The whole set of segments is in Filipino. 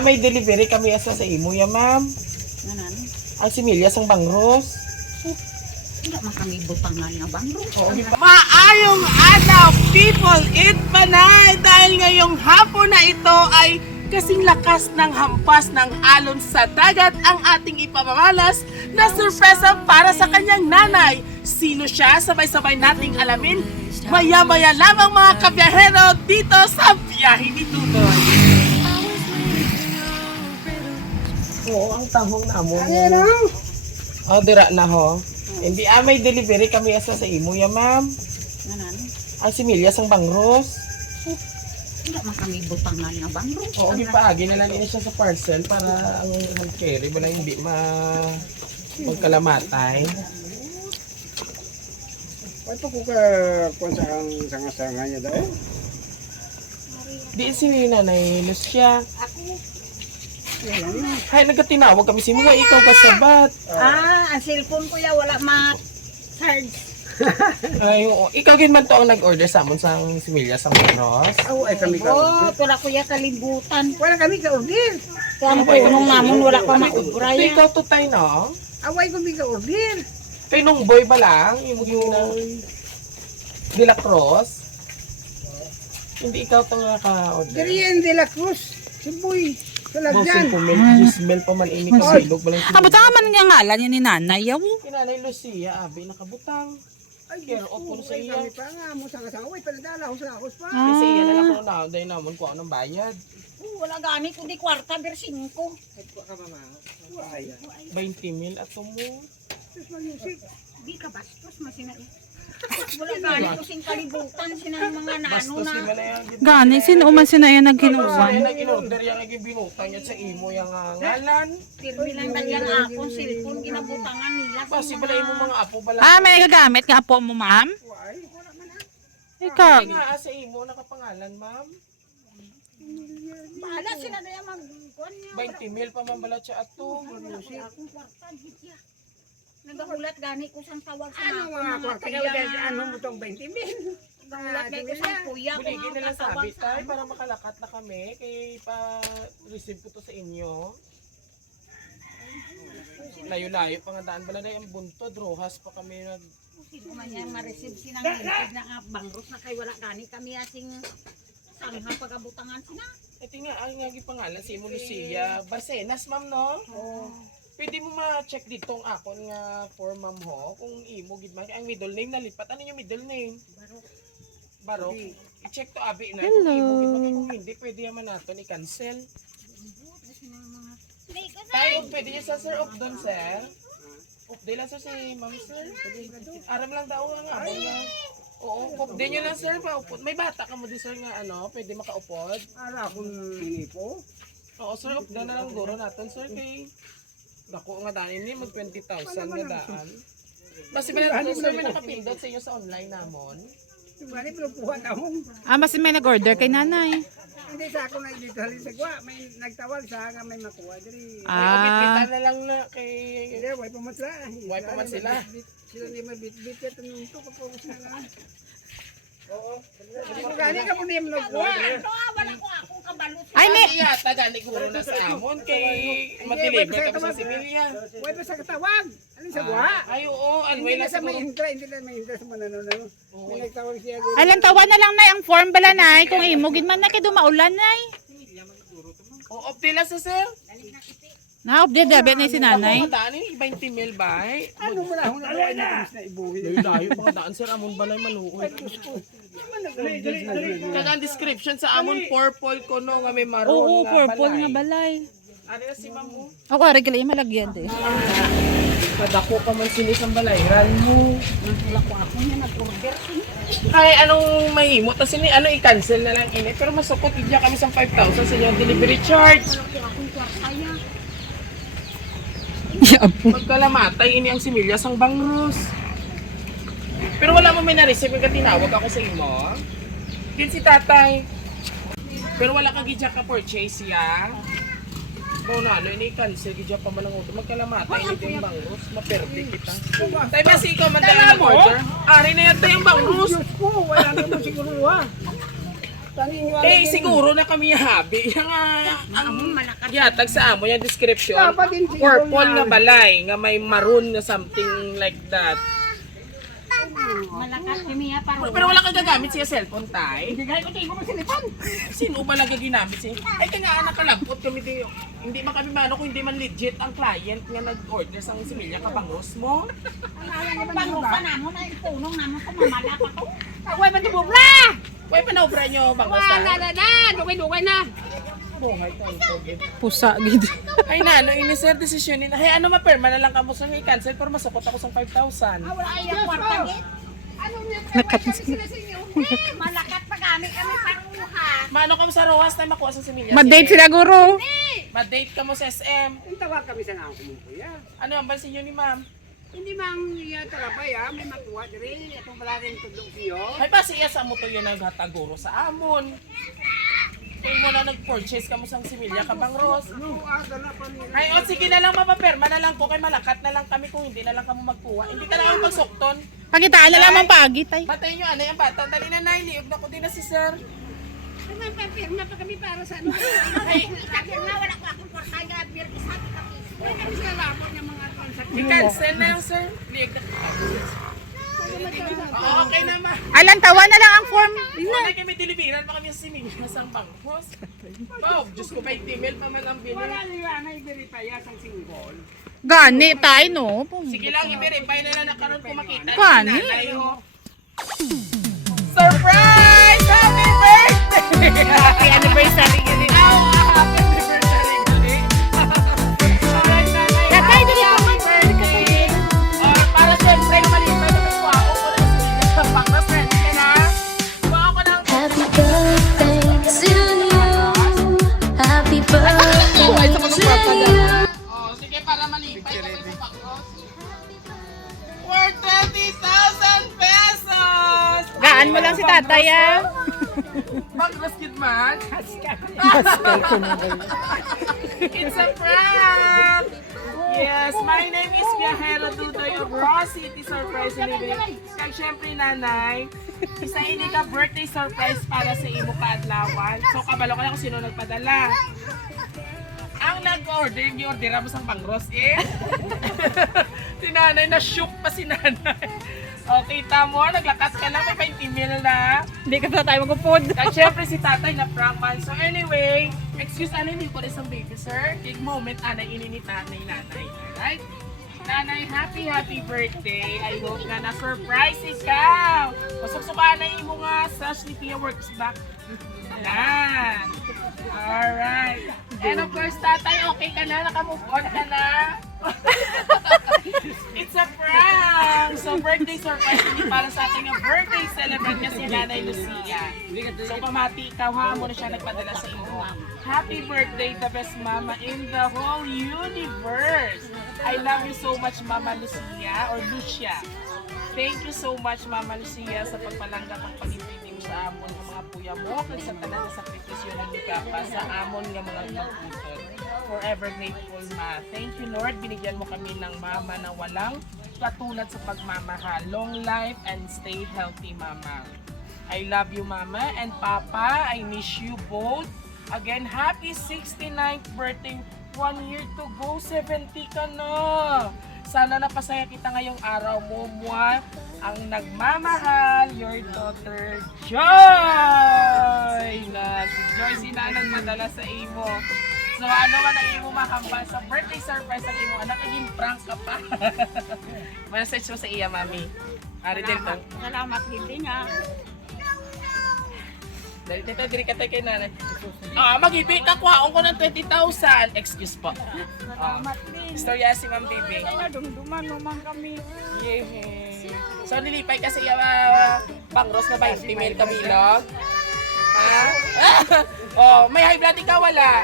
may delivery kami asa sa imo ya, ma'am. Nanan. Ang similyas ang bangros. Hindi man kami butang nga nga bangro. Maayong araw, people! It Panay! Dahil ngayong hapon na ito ay kasing lakas ng hampas ng alon sa dagat ang ating ipamamalas na surpresa para sa kanyang nanay. Sino siya? Sabay-sabay nating alamin. Maya-maya lamang mga kabiyahero dito sa Biyahe ni Tutoy. Oo, ang tahong namon. Oh, dira na ho. Hindi may delivery kami asa sa imo ya, ma'am. Nanan. Ang similyas ang bangros. Hindi man kami butang nga nga bangro. Oo, ipaagi na lang siya sa parcel para ang hand-carry wala hindi magkalamatay. Ay pa ko ka kung saan sanga-sanga niya daw. Di si Nanay Lucia. Ako. Hay, nagkatinawag kami si Mua, ikaw kasabat. Ang cellphone ko ya wala ma-charge. Ay, oo. Ikaw gin man to ang nag-order sa amon sa similyas ang bangros. Aw ay kami ka. Oh, wala ko ya kalibutan. Wala kami ka order. Kaya ang punong namon wala pa maubra So, ya. ikaw tutay no? Away kami ka order. Kay nung boy ba lang? Yung na De La Cruz? Hindi ikaw itong naka-order. Diriyan de la Cruz. Siboy. Bosin Salagyan. po, Gismel pa man ini kasi ilog ba lang. Butang man nga ngalan niya ni nanay yaw. Kinanay Lucia, abi nakabutang. Ay, Care of po sa iya. kami pa nga mo sanga-sanga. Away paladala sa ahos pa. Kasi iya na lang kung na, dahil naman ko ng bayad. Wala gani kundi kwarta ber 5. Ay. 20 mil at mo. Sus mag-music. Di ka bastos masina. Wala gani ko sing kalibutan sinang mga nano Bastos na. di ba na yan? Gani, sino man sina yan Kaya naghinuwan? nag-in-order yung naging binutang yan sa imo yung ngalan. Pirmi lang tagyang apon cellphone ginabutangan nila. Basi bala imo mga apo bala. May gagamit nga po mo, ma'am? Ay. Ikaw. Hindi nga sa imo nakapangalan, ma'am. Bahala sila na yung mag-kuhan niya. 20 mil pa man bala siya ato. Akong kwarta, gitya. Nagahulat gani ko sang tawag sa Ano ako, mga kwarta ka ano mo tong 20 mil? Nagahulat gani ko sang kuya ko Buligin na lang tawag sabi sa tayo para makalakat na kami. Kaya pa-receive ko to sa inyo. Layo-layo pa nga daan bala na yung buntod. Rojas pa kami nag... Sino man yan ma-receive sinang hintid na bangros na kay wala gani kami asing sanghang pagabutangan sina. Ito nga, ang nga pangalan si Imo Lucia Barcenas, ma'am, no? Oh. Pwede mo ma-check dito ang akon nga for ma'am ho. Kung imo gid man. Ang middle name nalipat. Ano yung middle name? Barok. I-check to abi na. Kung imo gid man. Kung hindi, pwede naman natin i-cancel. Tayo, pwede niyo sa sir of doon, sir. Update lang sir si ma'am, sir. Aram lang daw nga. Oo, update niyo lang, sir. Paupod. May bata ka mo di, sir, nga ano, pwede makaupod. Ara akong hinipo. Oo, sir, update na lang guro natin, sir, kay... Dako nga daan ini, mag 20,000 nga daan. Basta ba natin, sir, may nakapindot sa inyo sa online namon? Bali pinupuhan ako. Mas may nag-order kay nanay. Hindi sa ako na dito halin sa gwa. May nagtawag sa nga may makuha diri. Bit-bitan na lang na kay... Hindi, way pa man sila. Way pa man sila. Sila hindi mabit-bit at nung to kapag na lang. Oo. Gani ka po niya nagkuha. Wala ko akong kabalo. Ay, Ay, yata gani guro na sa amon kay matilibre kami sa Similia. Way pa sa katawag. Alin sa gwa? Ay, oo, Hindi anway na lang sa may siguro. intra, hindi na may intra sa mananong. May nagtawag siya. Alam tawa na lang na ang form bala nay kung imugin man na kay dumaulan nay. Oo, update lang sa sir. Na-update dabi na si nanay. Mga daan eh, 20 mil ba? Ano mo na, kung ano ay nakamis na ibuhi. Layo mga daan sir, amon balay maluoy. Kaya ang description sa amon purple ko no nga may maroon Oo, nga purple balay. nga balay. Ano na si ma'am mo? Ako ari kala malagyan de. Padako pa man sinis ang balayran mo. Wala ko ako niya nag-order. Ay, anong mahimo? Tapos ini, ano, i-cancel na lang ini. Pero masukot, idya kami sa 5,000 sa inyong delivery charge. Wala ko akong kwartaya. Magkalamatay, ini ang similyas ang bangros. Pero wala mo may na-receive, may tinawag ako sa imo. Yun si tatay. Pero wala kang gidya ka purchase ya. Kung ano, ini-cancel, gidya pa man ang auto. Magkalamatay, ini yung bangros. Maperde kita. Tayo ba si ikaw man tayo mag-order? Ari na yan tayo yung bangros. Diyos ko, wala naman siguro ha. Paniniwala Eh, din. siguro na kami habi. Yung ang malakas. yatag sa amo yung description. Dapat din siguro Purple na- nga balay, nga may maroon na something like that. Malakas kami ha, parang Pero wala kang gagamit siya cellphone, tay. Hindi kaya ko tayo mo silipon. Sino ba lang ginamit siya? Ay, kaya nga anak kalambot kami din. Hindi man kami mano kung hindi man legit ang client nga nag-order sa similya kapangos mo. pangro pa namo na yung punong namo sa mamala pa to. Ako ay matububla! Uy, panaobra nyo, bangos Wala na. na! Dukay-dukay na! Pusa, gid. Ay na, ano, ini sir, desisyon nila. Hey, ano, maperma na lang kamo sa i-cancel pero masukot ako sa 5,000. Wala yung kwarta ni. Ano niya? Sila sa inyo? Malakas pa kami paruha. Maano ka mo sa Rojas na makuha sa similya? Ma-date sila guro. Ma-date ka mo sa SM. Ang tawag kami sa nang kumukuya. Ano ang balsin nyo ni ma'am? Hindi mang iya tarapay ha, may makuha diri. Itong pala rin tudong siyo. Ay pa siya sa mo to yun naghataguro sa amon. Kung mo na nag-purchase ka mo sa similya ka bang Ros? Ano, dala pa nila. Ay, o sige na lang mapaperma na lang ko kay malakat na lang kami kung hindi na lang kamo magkuha. Hindi ka na ako magsukton. Pakitaan na lamang pagi, tay. Patay nyo, ano yung bata? Dali na nailiog na ko din na si sir. Pirma pa kami para sa ano. Ay, Kasi nga wala ko akong kwarta nga beer isa ka piso. Wala kami sa labot ng mga transaction. i-cancel na lang sir. Liig na. Oo, okay na ma. Alan, tawa na lang ang form. Wala kami deliveran pa kami sa similya sa bangkos. Oh, Diyos ko, may email pa man ang Wala bilhin. nila na i-verify ang single. Gani, tay, no? Sige lang, i-verify na lang na karon ko makita. Gani. Nanay, ho. Surprise! Happy birthday! Happy anniversary. Oh, happy anniversary gali. Alright, nanay. Tatay, dali ka. Happy birthday. Para siyempre, malipat na may kuha ko na sa pangkas. Ready ka na? Kuha ko ng Happy birthday to you. Happy birthday to you. Oh, sige para malipay kasi sa pangkas. Worth 20,000 pesos! Gaan mo lang si tatay, ah. Pangkas kid man? It's a prank! Yes, my name is Viajero Dudoy of Raw City Surprise Delivery. Kaya syempre nanay, isa hindi ka birthday surprise para sa imo kaadlawan. So kabalo ko lang kung sino nagpadala. Ang nag-order, gi-order mo sang pangros eh. Si nanay, na-shook pa si nanay. Okay, tamo, naglakas ka lang, may 20 mil na. Hindi ka pa tayo mag-upod. At syempre si tatay na prank man. So anyway, excuse ano hindi ko rin isang baby sir. Big moment anay ininit nanay. Alright? Nanay, happy birthday. I hope na na-surprise ikaw. Masuksukaan na mo nga sa Sleepia Works back. Yan. Alright. And of course, tatay, okay ka na? Naka-move on ka na? It's a prank! So, birthday surprise hindi para sa ating birthday celebrant kasi Nanay Lucia. So, pamati ikaw ha, mo na siya nagpadala sa iyo. Happy birthday, the best mama in the whole universe! I love you so much, Mama Lucia, or Lucia. Thank you so much, Mama Lucia, sa pagpalanggap ang pag-ibig mo sa amon ng mga puya mo kag sa tanan sa sakripisyo ng pa sa amon ng mga magputol. Forever grateful, Ma. Thank you, Lord. Binigyan mo kami ng mama na walang katulad sa pagmamahal. Long life and stay healthy, Mama. I love you, Mama. And Papa, I miss you both. Again, happy 69th birthday. 1 year to go. 70 ka na. Sana napasaya kita ngayong araw mo, Mua. Ang nagmamahal, your daughter, Joy! Na si Joy sila nagmadala sa imo. So ano man ang imo mahambal sa birthday surprise ang imo anak, naging prank ka pa. Message mo sa iya, Mami. Ari din to. Salamat hindi nga. Dali dito, diri ka tayo kay nanay. Mag-ibig ka, kuhaon ko ng 20,000. Excuse po. Salamat din. Storya si Ma'am Bibi. Nadumduman naman kami. Yehey. So nilipay kasi pangros na 20 mil kamilog. Ha? Oh, may high blood ka wala.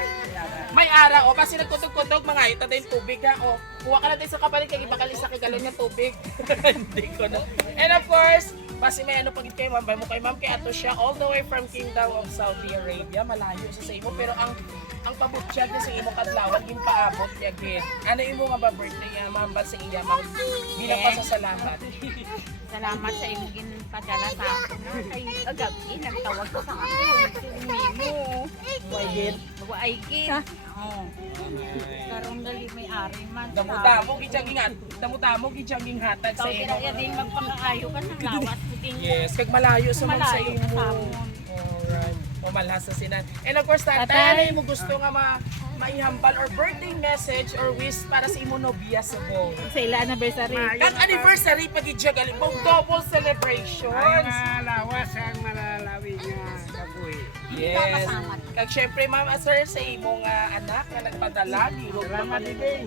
May ara o kasi nagkutog-kutog mga ito din tubig ha. O, kuha ka na din sa kapalit kay iba kalisa kay galon ng tubig. Hindi ko na. And of course, Basi may ano pagit kay ma'am, bay mo kay ma'am kay ato siya all the way from Kingdom of Saudi Arabia, malayo siya sa imo pero ang pabutsyag niya sa imo kadlawan gin paabot niya gid. Ano imo nga ba birthday niya ma'am ba sa iya ma'am? Bilang pasasalamat. Salamat sa imong ginpadala sa akin. Kay agabi nagtawag ko sa ako. Mimo. Wait. Ay gid. Oh. Karon dali may ari man. Damo-damo gidyang hatag sa Ikaw imo. kaya din magpakaayo ka ng lawas puting. Yes, kag malayo sa mga sa Malayo imo. sa amon. Alright. Umalhas sa sinan. And of course, tatay, mo gusto nga maihambal or birthday message or wish para sa imo nobiya sa go. Sa ila anniversary. Kag anniversary pag-idya galing mong double celebration. Ay malawas ang malalawi nga kabuhi. Yes. Kag syempre ma'am, sir, sa imong anak na nagpadala, hirog Salamat naman din.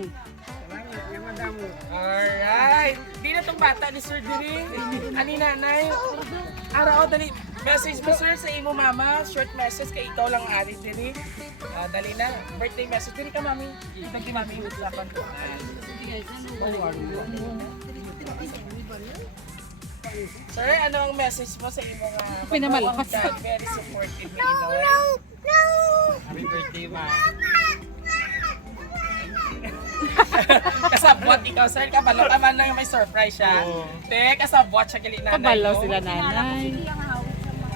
Salamat nga madamo. Alright. Di na tong bata ni Sir Diri. Ani nanay. Araw, dali. Message mo sir sa imo mama. Short message kay ikaw lang ari Diri. Dali na. Birthday message. Diri ka mami. Itang ki mami. Usapan ko. Sir, ano ang message mo sa imo nga Pinamalakas. dad? Very supportive ni Inoy. Happy birthday ma. Kasabwat ikaw sir. Kabalo ka man lang may surprise siya. Te, kasabwat siya gali nanay. Kabalaw mo. sila nanay. Ang hawit sa mga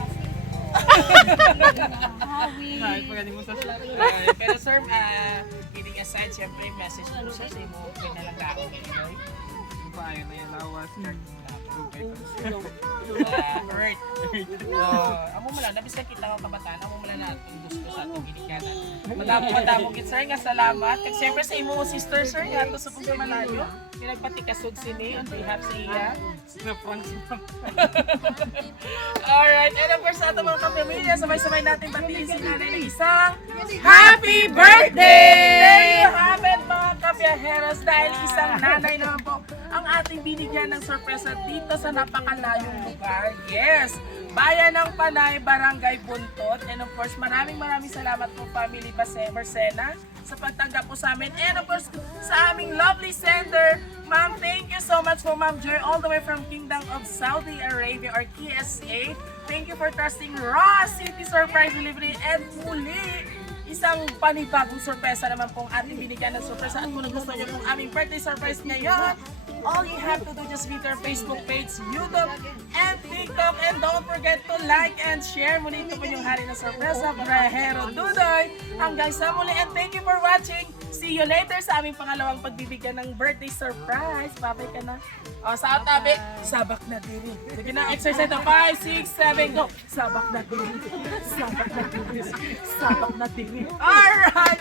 hawit. Ay, pero sir, kidding aside, syempre, message mo sir sa imo, pinalanggaon ni Inoy. Paano na yung lawas kag Right. Amo mo lang, nabis ka kita ng kabataan, amo mo lang na itong gusto sa itong ginikanan. Madamo gid sir, nga salamat. Kag syempre sa imo sister sir, nga ito sa pong malayo. Pinagpatikasod sini on behalf sa iya. Alright, and of course sa ating mga kapamilya, sabay-sabay natin batiin si nanay ng isang Happy Birthday! There you have it mga kabiyaheros, dahil isang nanay naman po ang ating binigyan ng sorpresa dito sa napakalayong lugar. Yes! Bayan ng Panay, Barangay Buntot. And of course, maraming salamat po family Bersena sa pagtanggap po sa amin. And of course, sa aming lovely sender, ma'am, thank you so much po ma'am Joy, all the way from Kingdom of Saudi Arabia or KSA. Thank you for trusting Raw City Surprise Delivery. And muli, isang panibagong sorpresa naman pong ating binigyan ng sorpresa. At kung gusto nyo pong aming birthday surprise ngayon, all you have to do just visit our Facebook page, YouTube, and TikTok. And don't forget to like and share. Muli ito po yung hari ng sorpresa, Brahero Dudoy. Hanggang sa muli, and thank you for watching. See you later sa aming pangalawang pagbibigyan ng birthday surprise. Babay ka na. O, sa tabi, sabak na diri. Sige na, exercise na 5, 6, 7, go. Sabak na diri. Sabak na diri. Sabak na diri. Alright!